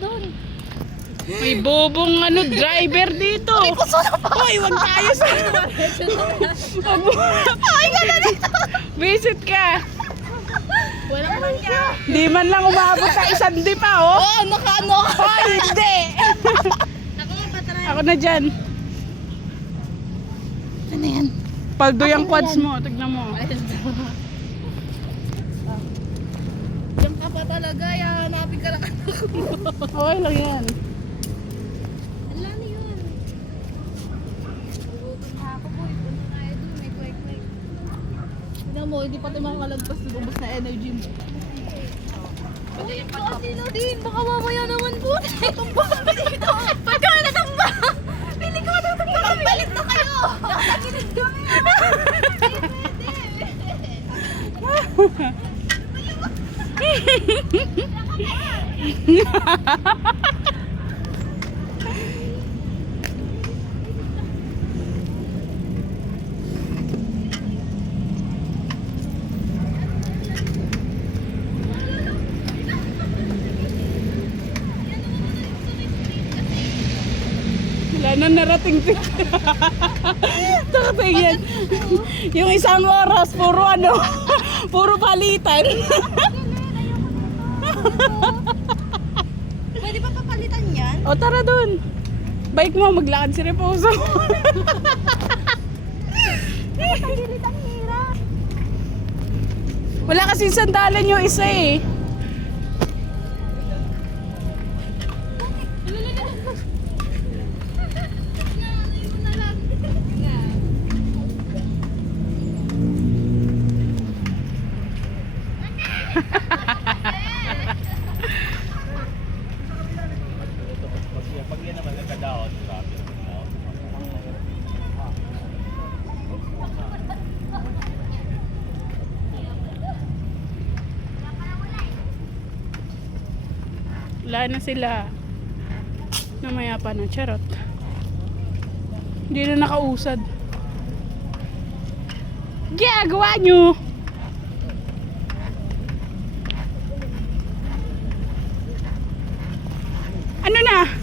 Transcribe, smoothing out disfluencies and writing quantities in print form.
doon. May bobong ano driver dito. Hoy, wag tayo sa... Ay, gano'n dito. Visit ka. Walang mangya. Di man lang umabot sa isang di pa, oh. Oo, nakaano ka. Hoy, hindi. Ako nga patry. Ako na dyan. Ano yan? Paldo yung quads mo. Tignan mo. Diyan ka pa talaga. Hanapin ka lang. Okay lang yan. Wala na yun. Ugutom na ako boy. Puno na ito. May kwek-kwek. Tignan mo, hindi pati makakalagpas. Ubus na energy mo. Sino din? Baka mamaya naman po. Tumba kami dito. Pagka natumba. Piling ko natumba kami. Balik na kayo. Nakakagilid kami. Wala na narating din. Nakatingin. Yung isang oras, puro ano, puro palitan. Pwede pa papalitan yan? O tara dun. Bike mo, maglakad si Reposo. Nakagilid ang hirap. Wala kasing sandalan yung isa eh. Pag yan naman nagkadaot, sabi. Wala na sila. Namaya pa na, charot. Hindi na nakausad. Ginagawa nyo! Ano na?